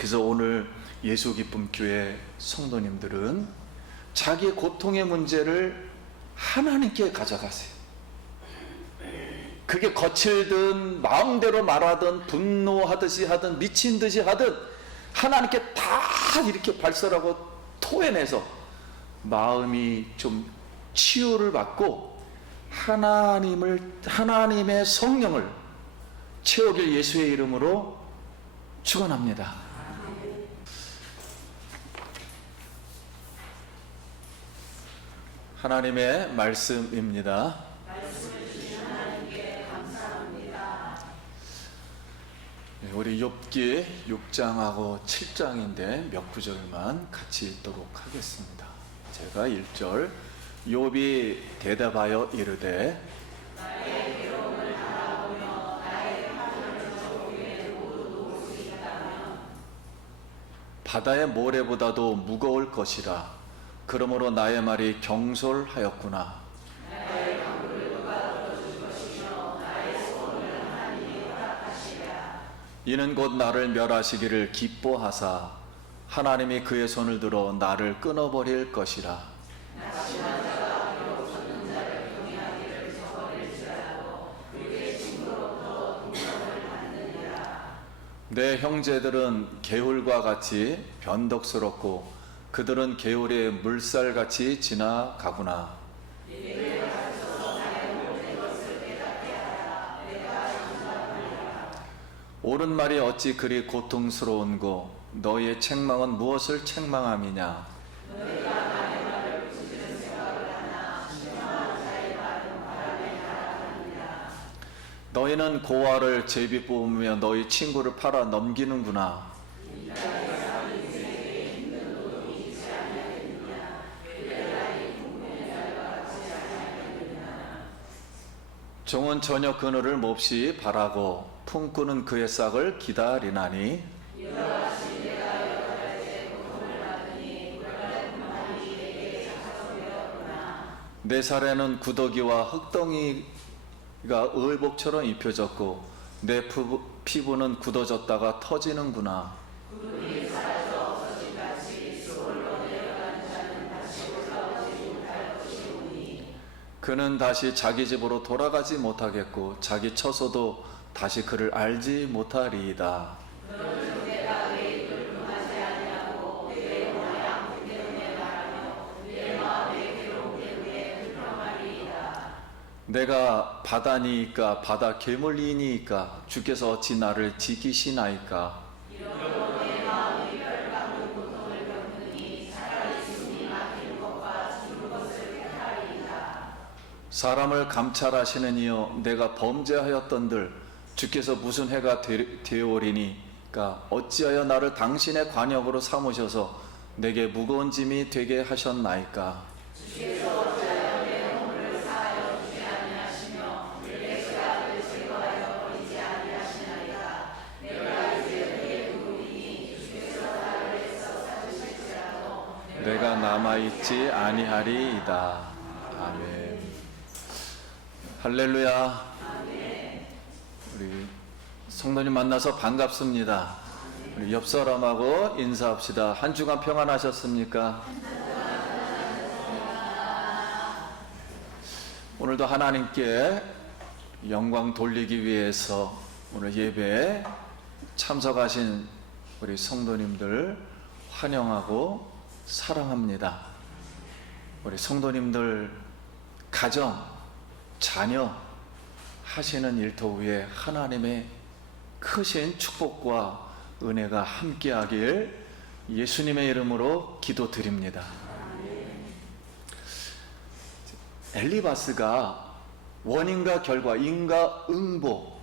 그래서 오늘 예수 기쁨 교회 성도님들은 자기의 고통의 문제를 하나님께 가져가세요. 그게 거칠든 마음대로 말하든 분노하듯이 하든 미친 듯이 하든 하나님께 다 이렇게 발설하고 토해내서 마음이 좀 치유를 받고 하나님의 성령을 채우길 예수의 이름으로 축원합니다. 하나님의 말씀입니다. 우리 욥기 6장하고 7장인데 몇 구절만 같이 읽도록 하겠습니다. 제가 1절, 욥이 대답하여 이르되 나의 괴로움을 바라보며 나의 화를 저고에 모두 놓을 수 있다면 바다의 모래보다도 무거울 것이라. 그러므로 나의 말이 경솔하였구나. 나의 강구를 누가 들어줄 것이며 나의 소원을 하나님이 허락하시랴. 이는 곧 나를 멸하시기를 기뻐하사 하나님이 그의 손을 들어 나를 끊어버릴 것이라. 낙심한 자가 비록 젖는 자를 경외하기를 저버릴지라도 그의 친구로부터 동정을 받느니라. 내 형제들은 개울과 같이 변덕스럽고 그들은 개울의 물살같이 지나가구나. 옳은 말이 어찌 그리 고통스러운고 너희의 책망은 무엇을 책망함이냐. 너희는 고아를 제비 뽑으며 너희 친구를 팔아 넘기는구나. 종은 저녁 그늘을 몹시 바라고 품꾸는 그의 싹을 기다리나니 내 살에는 구더기와 흙덩이가 의복처럼 입혀졌고 내 피부는 굳어졌다가 터지는구나. 그는 다시 자기 집으로 돌아가지 못하겠고 자기 처소도 다시 그를 알지 못하리이다. 내가 바다니이까 바다 괴물이니이까 주께서 어찌 나를 지키시나이까. 사람을 감찰하시는 이여 내가 범죄하였던들 주께서 무슨 해가 되오리니까 어찌하여 나를 당신의 관역으로 삼으셔서 내게 무거운 짐이 되게 하셨나이까. 주께서 어찌하여 내 허물을 사하여 주지 아니하시며 내 죄악을 제거하여 버리지 아니하시나이까. 내가 이제 그의 누구이니 주께서 나를 애써 찾으실지라도 내가 남아있지 아니하리이다. 아멘. 할렐루야. 우리 성도님 만나서 반갑습니다. 우리 옆 사람하고 인사합시다. 한 주간 평안하셨습니까? 오늘도 하나님께 영광 돌리기 위해서 오늘 예배에 참석하신 우리 성도님들 환영하고 사랑합니다. 우리 성도님들 가정, 자녀 하시는 일터 위에 하나님의 크신 축복과 은혜가 함께하길 예수님의 이름으로 기도드립니다. 엘리바스가 원인과 결과, 인과 응보,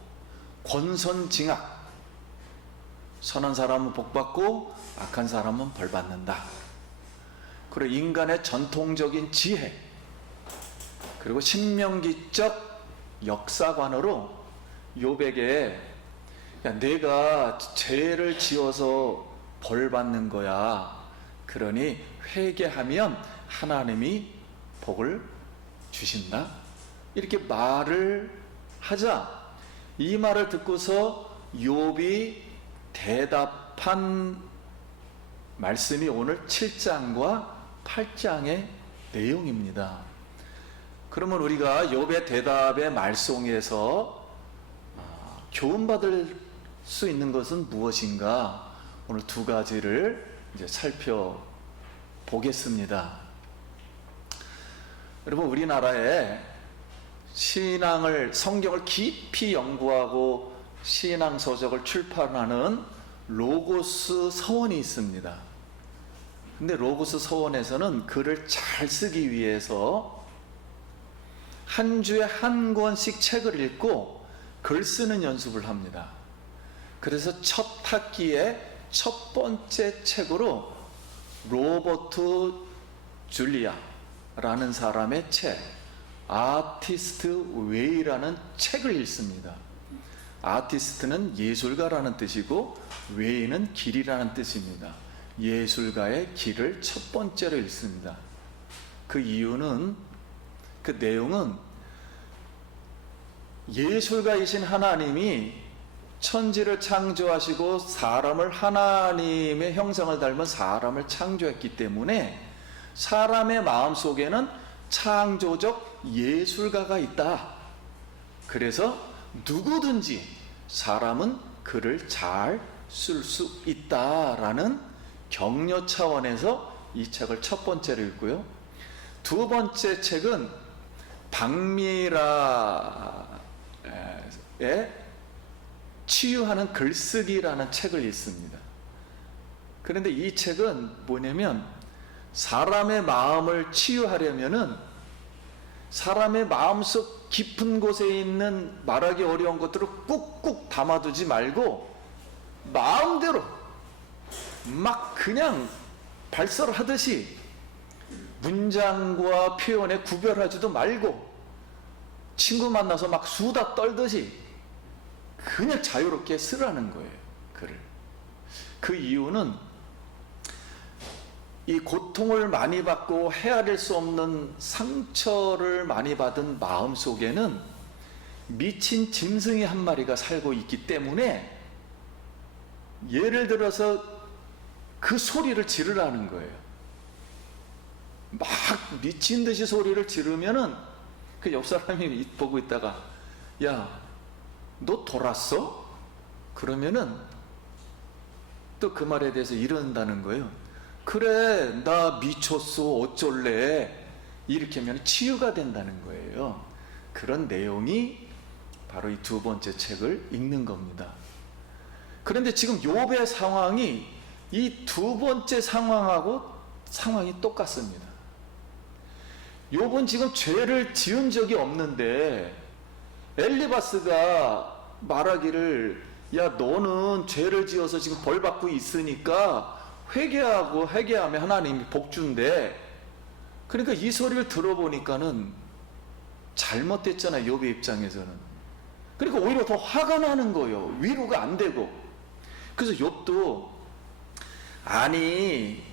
권선징악, 선한 사람은 복받고 악한 사람은 벌받는다. 그리고 인간의 전통적인 지혜, 그리고 신명기적 역사관으로 욥에게 야, 내가 죄를 지어서 벌 받는 거야. 그러니 회개하면 하나님이 복을 주신다. 이렇게 말을 하자 이 말을 듣고서 욥이 대답 대답한 말씀이 오늘 7장과 8장의 내용입니다. 그러면 우리가 욥의 대답의 말송에서 교훈받을 수 있는 것은 무엇인가? 오늘 두 가지를 이제 살펴보겠습니다. 여러분, 우리나라에 성경을 깊이 연구하고 신앙 서적을 출판하는 로고스 서원이 있습니다. 근데 로고스 서원에서는 글을 잘 쓰기 위해서 한 주에 한 권씩 책을 읽고 글 쓰는 연습을 합니다. 그래서 첫 학기에 첫 번째 책으로 로버트 줄리아라는 사람의 책, 아티스트 웨이라는 책을 읽습니다. 아티스트는 예술가라는 뜻이고 웨이는 길이라는 뜻입니다. 예술가의 길을 첫 번째로 읽습니다. 그 이유는, 그 내용은 예술가이신 하나님이 천지를 창조하시고 사람을 하나님의 형상을 닮은 사람을 창조했기 때문에 사람의 마음속에는 창조적 예술가가 있다. 그래서 누구든지 사람은 글을 잘 쓸 수 있다라는 격려 차원에서 이 책을 첫 번째로 읽고요. 두 번째 책은 박미라의 치유하는 글쓰기라는 책을 읽습니다. 그런데 이 책은 뭐냐면 사람의 마음을 치유하려면은 사람의 마음속 깊은 곳에 있는 말하기 어려운 것들을 꾹꾹 담아두지 말고 마음대로 막 그냥 발설하듯이 문장과 표현에 구별하지도 말고 친구 만나서 막 수다 떨듯이 그냥 자유롭게 쓰라는 거예요, 글을. 그 이유는 이 고통을 많이 받고 헤아릴 수 없는 상처를 많이 받은 마음 속에는 미친 짐승이 한 마리가 살고 있기 때문에 예를 들어서 그 소리를 지르라는 거예요. 막 미친 듯이 소리를 지르면은 그 옆 사람이 보고 있다가 야, 너 돌았어? 그러면은 또 그 말에 대해서 이런다는 거예요. 그래, 나 미쳤어, 어쩔래? 이렇게 하면 치유가 된다는 거예요. 그런 내용이 바로 이 두 번째 책을 읽는 겁니다. 그런데 지금 욥의 상황이 이 두 번째 상황하고 상황이 똑같습니다. 욥은 지금 죄를 지은 적이 없는데 엘리바스가 말하기를 야, 너는 죄를 지어서 지금 벌 받고 있으니까 회개하면 하나님이 복 준대. 그러니까 이 소리를 들어보니까는 잘못됐잖아요, 욥의 입장에서는. 그러니까 오히려 더 화가 나는 거예요. 위로가 안 되고. 그래서 욥도 아니,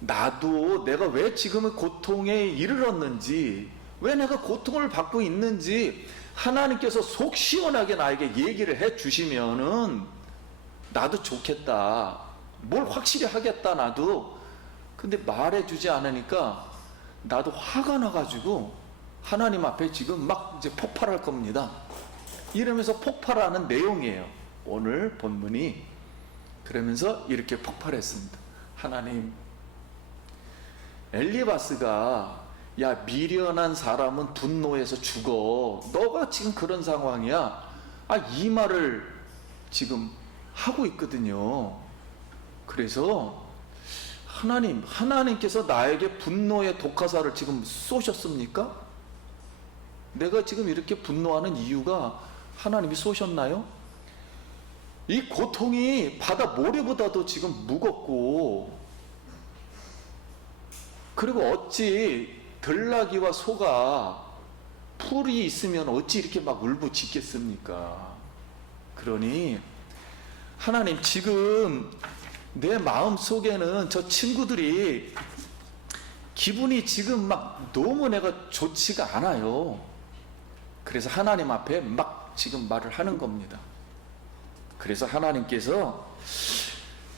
나도 내가 왜 지금의 고통에 이르렀는지, 왜 내가 고통을 받고 있는지 하나님께서 속 시원하게 나에게 얘기를 해 주시면은 나도 좋겠다. 뭘 확실히 하겠다, 나도. 근데 말해 주지 않으니까 나도 화가 나가지고 하나님 앞에 지금 막 이제 폭발할 겁니다. 이러면서 폭발하는 내용이에요, 오늘 본문이. 그러면서 이렇게 폭발했습니다. 하나님, 엘리바스가 야, 미련한 사람은 분노해서 죽어. 너가 지금 그런 상황이야. 이 말을 지금 하고 있거든요. 그래서 하나님께서 나에게 분노의 독화살을 지금 쏘셨습니까? 내가 지금 이렇게 분노하는 이유가 하나님이 쏘셨나요? 이 고통이 바다 모래보다도 지금 무겁고, 그리고 어찌 들나귀와 소가 풀이 있으면 어찌 이렇게 막 울부짖겠습니까? 그러니 하나님, 지금 내 마음 속에는 저 친구들이 기분이 지금 막 너무 내가 좋지가 않아요. 그래서 하나님 앞에 막 지금 말을 하는 겁니다. 그래서 하나님께서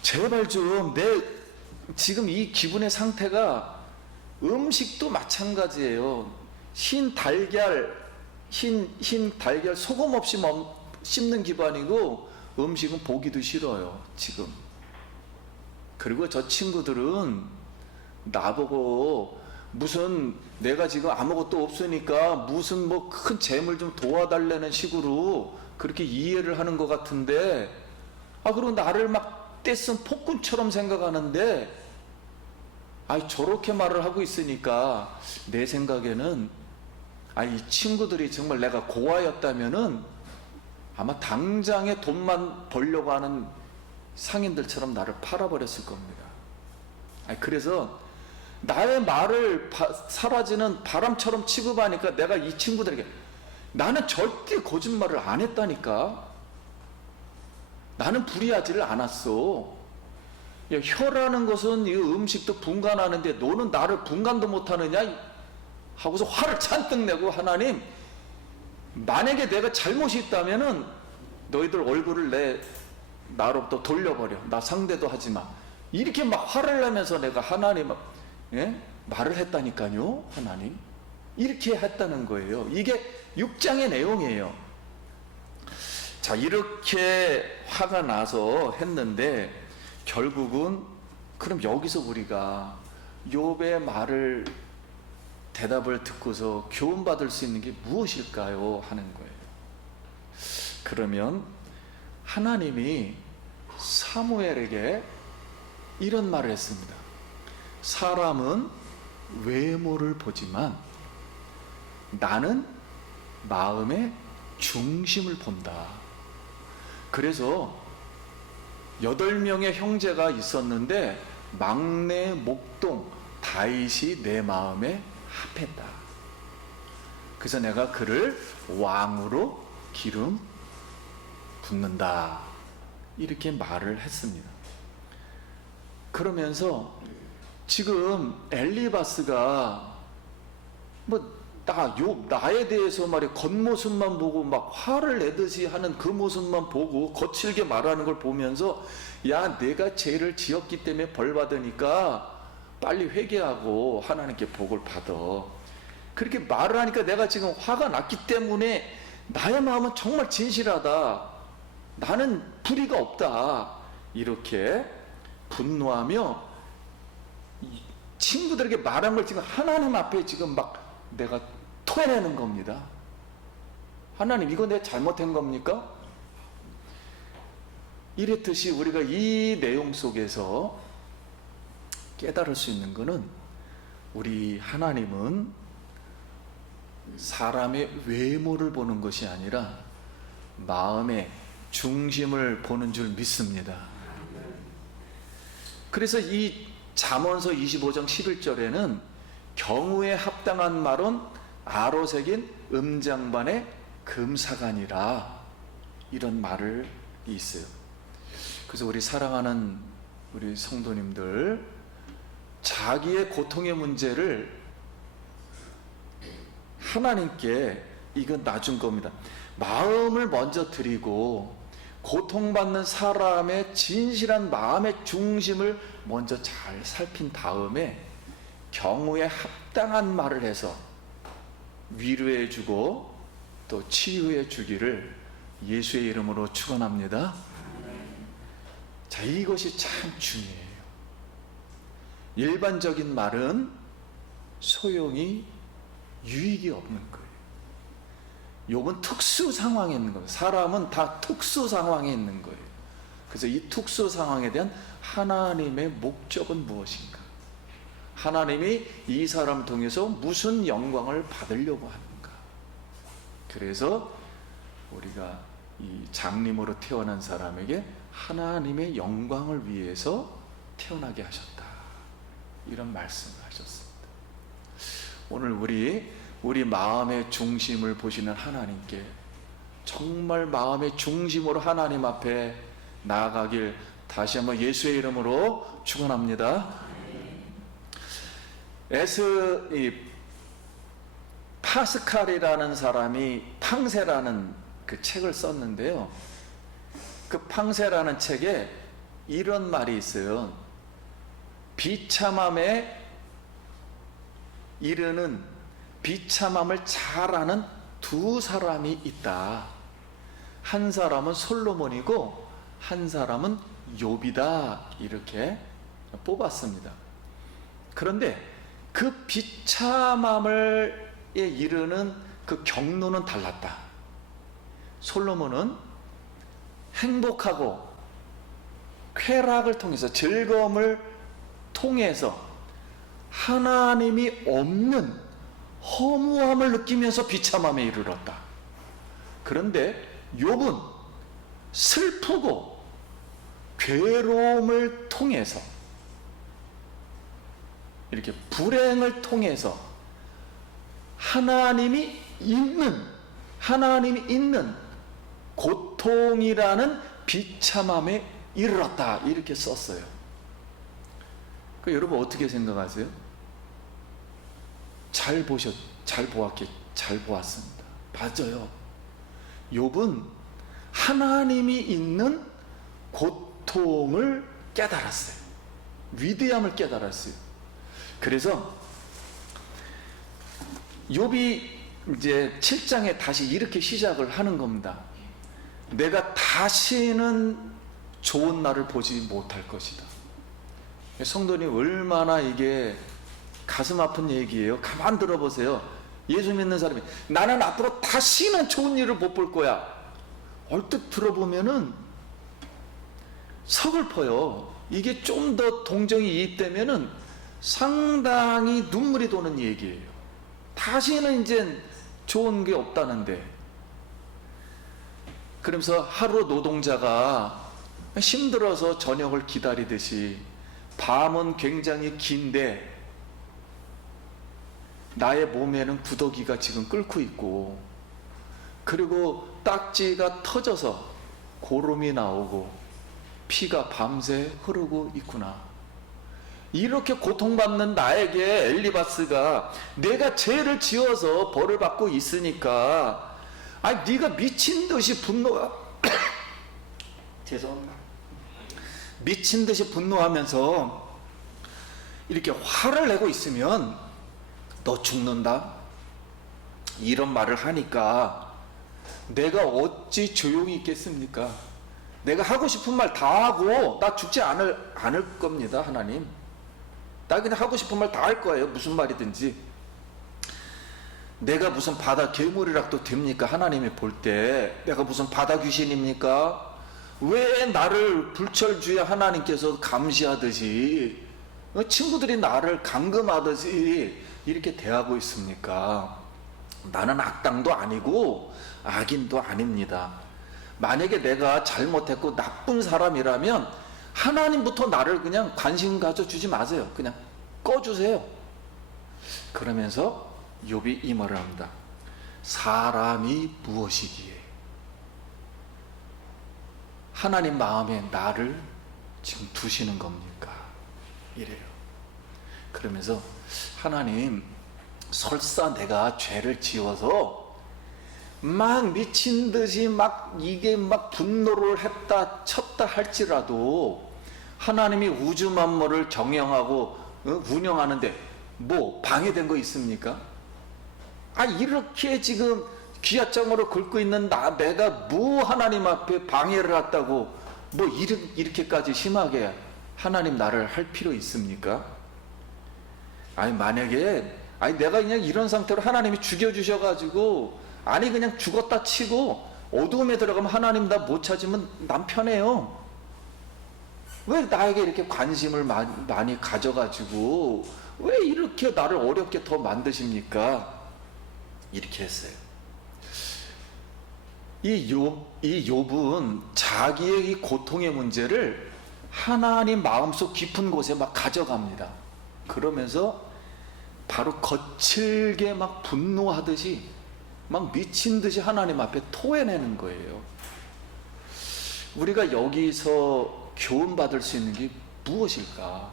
제발 좀 내 지금 이 기분의 상태가, 음식도 마찬가지예요. 흰 달걀 소금 없이 씹는 기분이고, 음식은 보기도 싫어요 지금. 그리고 저 친구들은 나보고 무슨 내가 지금 아무것도 없으니까 무슨 뭐 큰 재물 좀 도와달라는 식으로 그렇게 이해를 하는 것 같은데, 그리고 나를 막 떼쓴 폭군처럼 생각하는데, 저렇게 말을 하고 있으니까 내 생각에는 이 친구들이 정말 내가 고아였다면은 아마 당장에 돈만 벌려고 하는 상인들처럼 나를 팔아버렸을 겁니다. 그래서 나의 말을 사라지는 바람처럼 취급하니까 내가 이 친구들에게, 나는 절대 거짓말을 안 했다니까, 나는 불의하지를 않았어. 야, 혀라는 것은 이 음식도 분간하는데 너는 나를 분간도 못하느냐 하고서 화를 잔뜩 내고, 하나님, 만약에 내가 잘못이 있다면은 너희들 얼굴을 나로부터 돌려버려, 나 상대도 하지마, 이렇게 막 화를 내면서 내가 하나님 말을 했다니까요. 하나님, 이렇게 했다는 거예요. 이게 6장의 내용이에요. 자, 이렇게 화가 나서 했는데, 결국은 그럼 여기서 우리가 욥의 말을, 대답을 듣고서 교훈받을 수 있는 게 무엇일까요? 하는 거예요. 그러면 하나님이 사무엘에게 이런 말을 했습니다. 사람은 외모를 보지만 나는 마음의 중심을 본다. 그래서 8명의 형제가 있었는데 막내 목동 다윗이 내 마음에 합했다. 그래서 내가 그를 왕으로 기름 붓는다. 이렇게 말을 했습니다. 그러면서 지금 엘리바스가 나에 대해서 말이야, 겉모습만 보고 막 화를 내듯이 하는 그 모습만 보고 거칠게 말하는 걸 보면서, 야, 내가 죄를 지었기 때문에 벌 받으니까 빨리 회개하고 하나님께 복을 받아. 그렇게 말을 하니까 내가 지금 화가 났기 때문에 나의 마음은 정말 진실하다, 나는 불의가 없다, 이렇게 분노하며 친구들에게 말한 걸 지금 하나님 앞에 지금 막 내가 토해내는 겁니다. 하나님, 이거 내가 잘못한 겁니까? 이랬듯이 우리가 이 내용 속에서 깨달을 수 있는 것은, 우리 하나님은 사람의 외모를 보는 것이 아니라 마음의 중심을 보는 줄 믿습니다. 그래서 이 잠언서 25장 11절에는 경우에 합당한 말은 아로 새긴 음장반의 금사간이라, 이런 말을 있어요. 그래서 우리 사랑하는 우리 성도님들, 자기의 고통의 문제를 하나님께 이건 놔준 겁니다. 마음을 먼저 드리고 고통받는 사람의 진실한 마음의 중심을 먼저 잘 살핀 다음에 경우에 합당한 말을 해서 위로해 주고 또 치유해 주기를 예수의 이름으로 축원합니다. 자, 이것이 참 중요해요. 일반적인 말은 소용이, 유익이 없는 거예요. 욥은 특수 상황에 있는 거예요. 사람은 다 특수 상황에 있는 거예요. 그래서 이 특수 상황에 대한 하나님의 목적은 무엇인가? 하나님이 이 사람 통해서 무슨 영광을 받으려고 하는가? 그래서 우리가 이 장님으로 태어난 사람에게 하나님의 영광을 위해서 태어나게 하셨다, 이런 말씀을 하셨습니다. 오늘 우리 마음의 중심을 보시는 하나님께 정말 마음의 중심으로 하나님 앞에 나아가길 다시 한번 예수의 이름으로 축원합니다. 파스칼이라는 사람이 팡세라는 그 책을 썼는데요. 그 팡세라는 책에 이런 말이 있어요. 비참함에 이르는, 비참함을 잘하는 두 사람이 있다. 한 사람은 솔로몬이고 한 사람은 욥이다. 이렇게 뽑았습니다. 그런데 그 비참함을 이르는 그 경로는 달랐다. 솔로몬은 행복하고 쾌락을 통해서, 즐거움을 통해서 하나님이 없는 허무함을 느끼면서 비참함에 이르렀다. 그런데 욥은 슬프고 괴로움을 통해서, 이렇게 불행을 통해서 하나님이 있는 고통이라는 비참함에 이르렀다. 이렇게 썼어요. 여러분 어떻게 생각하세요? 잘 보았습니다. 맞아요. 욥은 하나님이 있는 고통을 깨달았어요. 위대함을 깨달았어요. 그래서 욥이 이제 7장에 다시 이렇게 시작을 하는 겁니다. 내가 다시는 좋은 날을 보지 못할 것이다. 성도님, 얼마나 이게 가슴 아픈 얘기예요. 가만 들어보세요. 예수 믿는 사람이 나는 앞으로 다시는 좋은 일을 못 볼 거야. 얼뜻 들어보면은 서글퍼요. 이게 좀 더 동정이 이입되면은 상당히 눈물이 도는 얘기예요. 다시는 이제 좋은 게 없다는데. 그러면서 하루 노동자가 힘들어서 저녁을 기다리듯이 밤은 굉장히 긴데 나의 몸에는 구더기가 지금 끓고 있고, 그리고 딱지가 터져서 고름이 나오고 피가 밤새 흐르고 있구나. 이렇게 고통받는 나에게 엘리바스가 내가 죄를 지어서 벌을 받고 있으니까, 네가 미친 듯이 죄송합니다. 미친 듯이 분노하면서 이렇게 화를 내고 있으면 너 죽는다? 이런 말을 하니까 내가 어찌 조용히 있겠습니까? 내가 하고 싶은 말 다 하고 나 죽지 않을 겁니다. 하나님, 나 그냥 하고 싶은 말 다 할 거예요. 무슨 말이든지. 내가 무슨 바다 괴물이라도 됩니까? 하나님이 볼 때 내가 무슨 바다 귀신입니까? 왜 나를 불철주야 하나님께서 감시하듯이, 친구들이 나를 감금하듯이 이렇게 대하고 있습니까? 나는 악당도 아니고 악인도 아닙니다. 만약에 내가 잘못했고 나쁜 사람이라면 하나님부터 나를 그냥 관심 가져주지 마세요. 그냥 꺼주세요. 그러면서 욥이 이 말을 합니다. 사람이 무엇이기에 하나님 마음에 나를 지금 두시는 겁니까? 이래요. 그러면서 하나님, 설사 내가 죄를 지어서 막 미친 듯이 이게 분노를 했다 쳤다 할지라도 하나님이 우주 만물을 경영하고 운영하는데 뭐 방해된 거 있습니까? 이렇게 지금 귀하장으로 긁고 있는 내가 뭐 하나님 앞에 방해를 했다고 뭐 이렇게까지 심하게 하나님 나를 할 필요 있습니까? 만약에 내가 그냥 이런 상태로 하나님이 죽여주셔가지고 그냥 죽었다 치고 어두움에 들어가면 하나님 나 못 찾으면 난 편해요. 왜 나에게 이렇게 관심을 많이 가져가지고 왜 이렇게 나를 어렵게 더 만드십니까? 이렇게 했어요. 이 욥은 자기의 이 고통의 문제를 하나님 마음속 깊은 곳에 가져갑니다. 그러면서 바로 거칠게 분노하듯이 미친 듯이 하나님 앞에 토해내는 거예요. 우리가 여기서 교훈 받을 수 있는 게 무엇일까?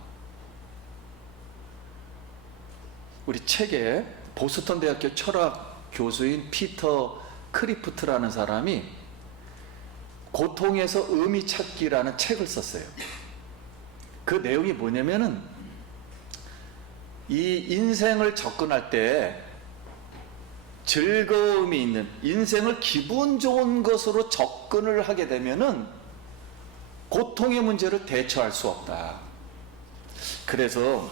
우리 책에 보스턴 대학교 철학 교수인 피터 크리프트라는 사람이 고통에서 의미 찾기라는 책을 썼어요. 그 내용이 뭐냐면은 이 인생을 접근할 때 즐거움이 있는 인생을 기분 좋은 것으로 접근을 하게 되면은 고통의 문제를 대처할 수 없다. 그래서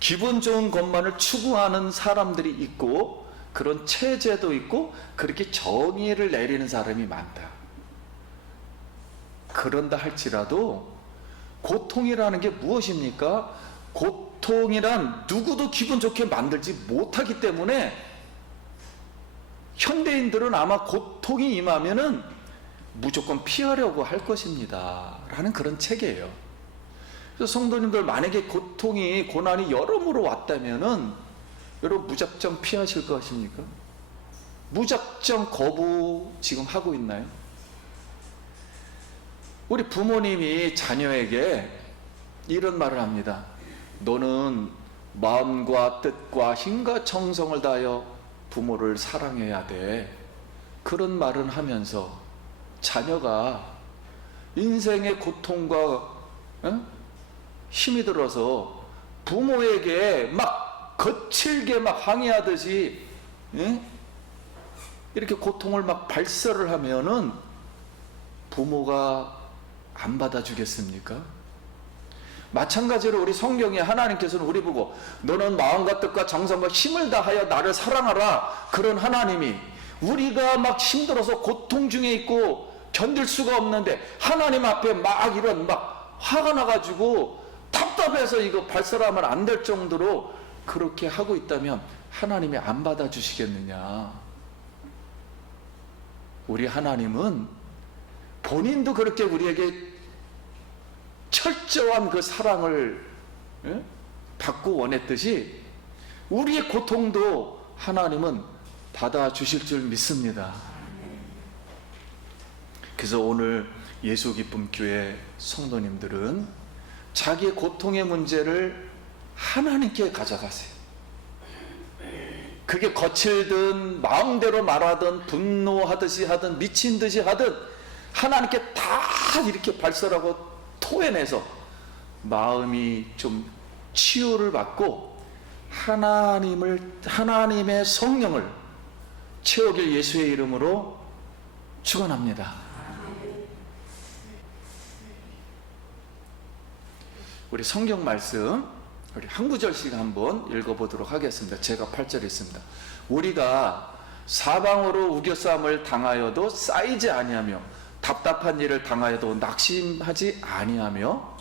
기분 좋은 것만을 추구하는 사람들이 있고 그런 체제도 있고 그렇게 정의를 내리는 사람이 많다. 그런다 할지라도 고통이라는 게 무엇입니까? 고통이란 누구도 기분 좋게 만들지 못하기 때문에 현대인들은 아마 고통이 임하면은 무조건 피하려고 할 것입니다 라는 그런 책이에요. 그래서 성도님들 만약에 고통이 고난이 여러모로 왔다면은 여러분 무작정 피하실 것입니까? 무작정 거부 지금 하고 있나요? 우리 부모님이 자녀에게 이런 말을 합니다. 너는 마음과 뜻과 힘과 정성을 다하여 부모를 사랑해야 돼. 그런 말은 하면서 자녀가 인생의 고통과 힘이 들어서 부모에게 막 거칠게 막 항의하듯이 이렇게 고통을 막 발설을 하면은 부모가 안 받아주겠습니까? 마찬가지로 우리 성경에 하나님께서는 우리 보고 너는 마음과 뜻과 정성과 힘을 다하여 나를 사랑하라. 그런 하나님이 우리가 막 힘들어서 고통 중에 있고 견딜 수가 없는데 하나님 앞에 막 이런 막 화가 나가지고 답답해서 이거 발설하면 안 될 정도로 그렇게 하고 있다면 하나님이 안 받아주시겠느냐? 우리 하나님은 본인도 그렇게 우리에게 철저한 그 사랑을 받고 원했듯이 우리의 고통도 하나님은 받아주실 줄 믿습니다. 그래서 오늘 예수기쁨교회 성도님들은 자기의 고통의 문제를 하나님께 가져가세요. 그게 거칠든 마음대로 말하든 분노하듯이 하든 미친 듯이 하든 하나님께 다 이렇게 발설하고 토해내서 마음이 좀 치유를 받고 하나님의 성령을 채우길 예수의 이름으로 축원합니다. 우리 성경 말씀 우리 한 구절씩 한번 읽어보도록 하겠습니다. 제가 8절 있습니다. 우리가 사방으로 우겨싸움을 당하여도 쌓이지 아니하며 답답한 일을 당하여도 낙심하지 아니하며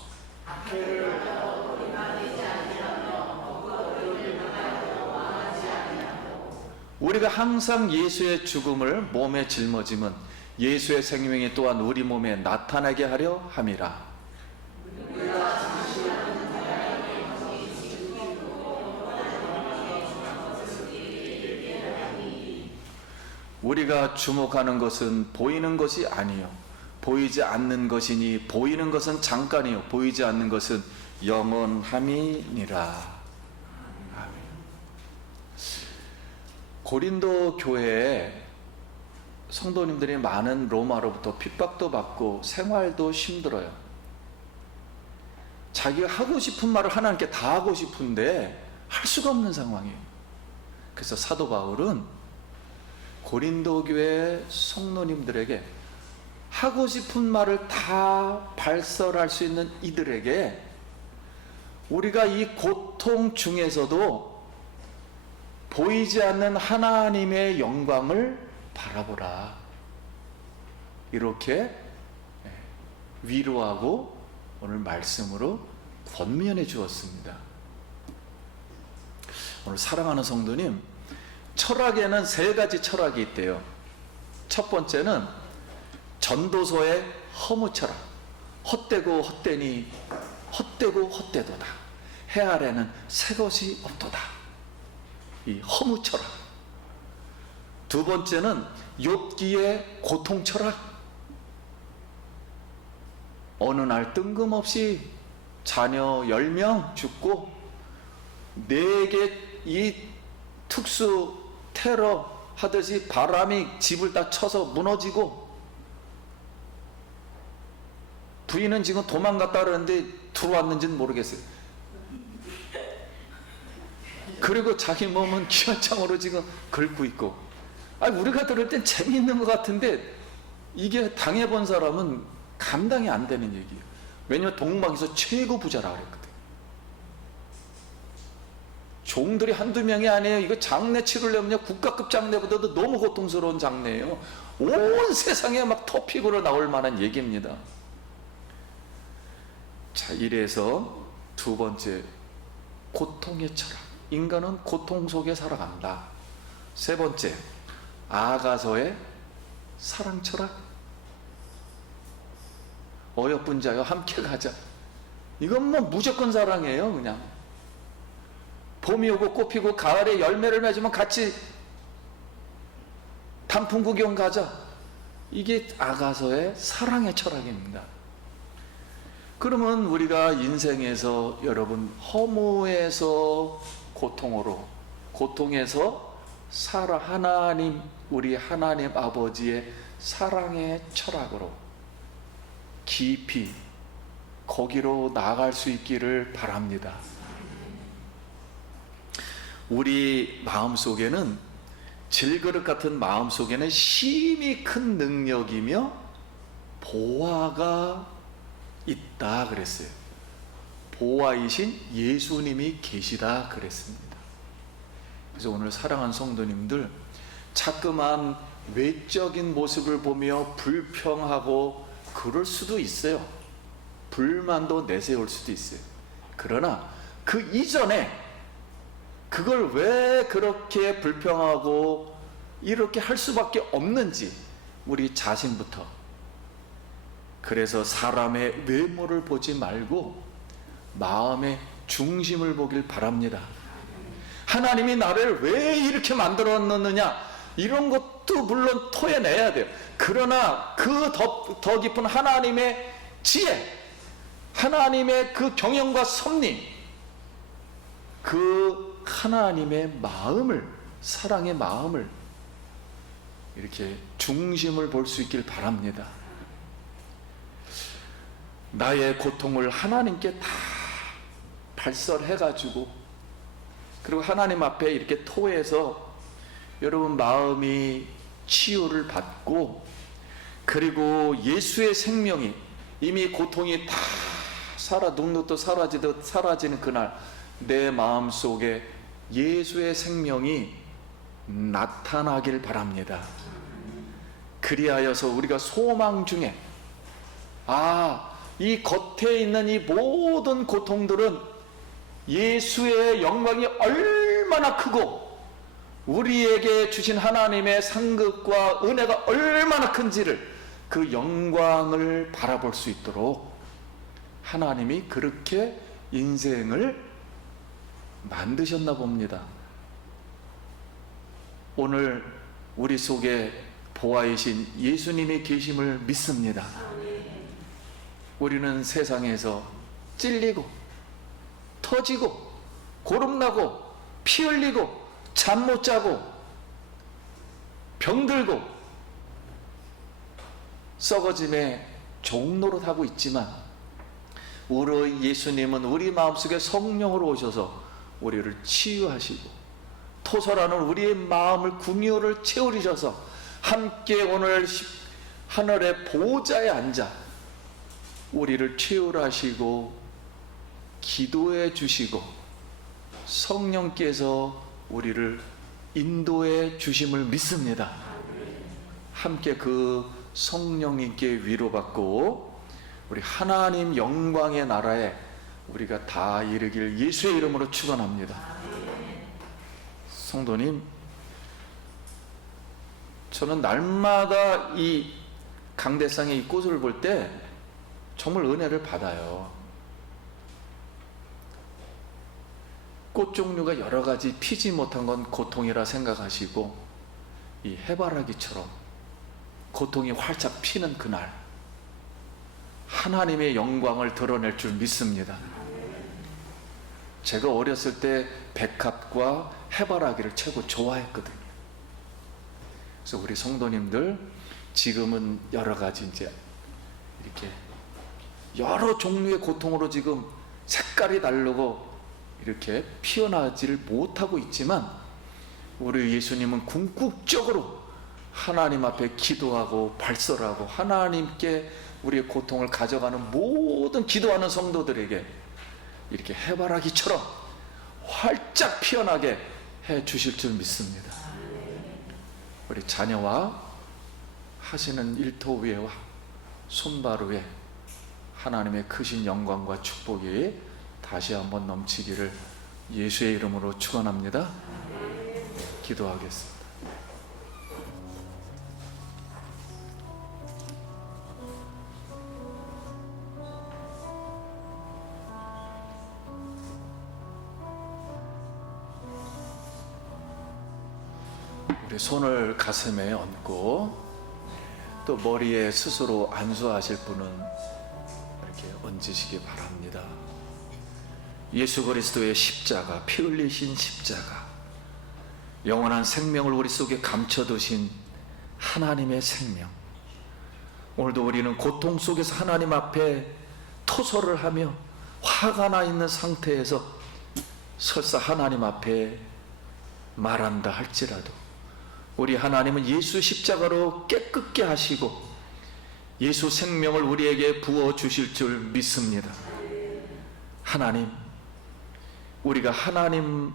우리가 항상 예수의 죽음을 몸에 짊어짐은 예수의 생명이 또한 우리 몸에 나타나게 하려 함이라. 우리가 주목하는 것은 보이는 것이 아니요 보이지 않는 것이니 보이는 것은 잠깐이요 보이지 않는 것은 영원함이니라. 아멘. 고린도 교회에 성도님들이 많은 로마로부터 핍박도 받고 생활도 힘들어요. 자기가 하고 싶은 말을 하나님께 다 하고 싶은데 할 수가 없는 상황이에요. 그래서 사도 바울은 고린도 교회 성도님들에게 하고 싶은 말을 다 발설할 수 있는 이들에게 우리가 이 고통 중에서도 보이지 않는 하나님의 영광을 바라보라. 이렇게 위로하고 오늘 말씀으로 권면해 주었습니다. 오늘 사랑하는 성도님, 철학에는 3가지 철학이 있대요. 첫 번째는 전도서의 허무 철학. 헛되고 헛되니 헛되고 헛되도다. 해 아래는 새 것이 없도다. 이 허무 철학. 두 번째는 욥기의 고통 철학. 어느 날 뜬금없이 자녀 10명 죽고 4개 이 특수 테러 하듯이 바람이 집을 다 쳐서 무너지고 부인은 지금 도망갔다 그러는데 들어왔는지는 모르겠어요. 그리고 자기 몸은 기관창으로 지금 긁고 있고. 우리가 들을 땐 재미있는 것 같은데 이게 당해본 사람은 감당이 안 되는 얘기예요. 왜냐면 동방에서 최고 부자라 그랬거든. 종들이 한두 명이 아니에요. 이거 장례 치르려면 국가급 장례보다도 너무 고통스러운 장례예요. 온 세상에 막 토픽으로 나올 만한 얘기입니다. 자, 이래서 두 번째, 고통의 철학. 인간은 고통 속에 살아간다. 세 번째, 아가서의 사랑 철학. 어여쁜 자여 함께 가자. 이건 뭐 무조건 사랑이에요. 그냥 봄이 오고 꽃 피고 가을에 열매를 맺으면 같이 단풍 구경 가자. 이게 아가서의 사랑의 철학입니다. 그러면 우리가 인생에서 여러분 허무에서 고통으로, 고통에서 하나님, 우리 하나님 아버지의 사랑의 철학으로 깊이 거기로 나아갈 수 있기를 바랍니다. 우리 마음속에는, 질그릇 같은 마음속에는 심히 큰 능력이며 보화가 있다 그랬어요. 보화이신 예수님이 계시다 그랬습니다. 그래서 오늘 사랑하는 성도님들, 자꾸만 외적인 모습을 보며 불평하고 그럴 수도 있어요. 불만도 내세울 수도 있어요. 그러나 그 이전에 그걸 왜 그렇게 불평하고 이렇게 할 수밖에 없는지 우리 자신부터, 그래서 사람의 외모를 보지 말고 마음의 중심을 보길 바랍니다. 하나님이 나를 왜 이렇게 만들어 놓느냐, 이런 것도 물론 토해내야 돼요. 그러나 그 더 깊은 하나님의 지혜, 하나님의 그 경영과 섭리, 그 하나님의 마음을, 사랑의 마음을 이렇게 중심을 볼 수 있길 바랍니다. 나의 고통을 하나님께 다 발설해가지고, 그리고 하나님 앞에 이렇게 토해서 여러분 마음이 치유를 받고, 그리고 예수의 생명이 이미 고통이 다 눈누떠 사라지는 그날 내 마음 속에 예수의 생명이 나타나길 바랍니다. 그리하여서 우리가 소망 중에, 이 겉에 있는 이 모든 고통들은 예수의 영광이 얼마나 크고 우리에게 주신 하나님의 상급과 은혜가 얼마나 큰지를, 그 영광을 바라볼 수 있도록 하나님이 그렇게 인생을 만드셨나 봅니다. 오늘 우리 속에 보아이신 예수님이 계심을 믿습니다. 우리는 세상에서 찔리고 터지고 고름나고 피 흘리고 잠 못 자고 병들고 썩어짐의 종로를 하고 있지만, 우리 예수님은 우리 마음속에 성령으로 오셔서 우리를 치유하시고 토설하는 우리의 마음을 궁유를 채우리셔서 함께 오늘 하늘의 보좌에 앉아 우리를 치유하시고 기도해 주시고 성령께서 우리를 인도해 주심을 믿습니다. 함께 그 성령님께 위로받고 우리 하나님 영광의 나라에 우리가 다 이르길 예수의 이름으로 축원합니다. 성도님, 저는 날마다 이 강대상의 이 꽃을 볼 때 정말 은혜를 받아요. 꽃 종류가 여러 가지, 피지 못한 건 고통이라 생각하시고 이 해바라기처럼 고통이 활짝 피는 그날 하나님의 영광을 드러낼 줄 믿습니다. 제가 어렸을 때 백합과 해바라기를 최고 좋아했거든요. 그래서 우리 성도님들 지금은 여러 가지 이제 이렇게 여러 종류의 고통으로 지금 색깔이 다르고 이렇게 피어나지를 못하고 있지만, 우리 예수님은 궁극적으로 하나님 앞에 기도하고 발설하고 하나님께 우리의 고통을 가져가는 모든 기도하는 성도들에게 이렇게 해바라기처럼 활짝 피어나게 해 주실 줄 믿습니다. 우리 자녀와 하시는 일터 위에와 손발 위에 하나님의 크신 영광과 축복이 다시 한번 넘치기를 예수의 이름으로 축원합니다. 기도하겠습니다. 우리 손을 가슴에 얹고 또 머리에 스스로 안수하실 분은 이렇게 얹으시기 바랍니다. 예수 그리스도의 십자가, 피 흘리신 십자가, 영원한 생명을 우리 속에 감춰두신 하나님의 생명, 오늘도 우리는 고통 속에서 하나님 앞에 토설을 하며 화가 나 있는 상태에서 설사 하나님 앞에 말한다 할지라도 우리 하나님은 예수 십자가로 깨끗게 하시고 예수 생명을 우리에게 부어주실 줄 믿습니다. 하나님, 우리가 하나님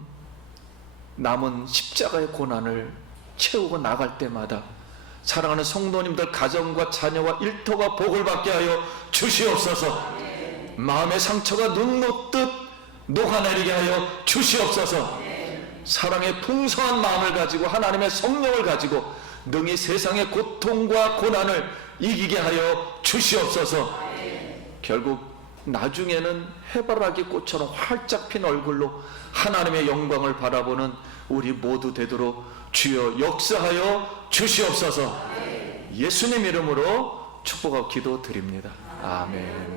남은 십자가의 고난을 채우고 나갈 때마다 사랑하는 성도님들 가정과 자녀와 일터가 복을 받게 하여 주시옵소서. 마음의 상처가 눈 녹듯 녹아내리게 하여 주시옵소서. 사랑의 풍성한 마음을 가지고 하나님의 성령을 가지고 능히 세상의 고통과 고난을 이기게 하여 주시옵소서. 결국 나중에는 해바라기 꽃처럼 활짝 핀 얼굴로 하나님의 영광을 바라보는 우리 모두 되도록 주여 역사하여 주시옵소서. 예수님 이름으로 축복하고 기도드립니다. 아멘.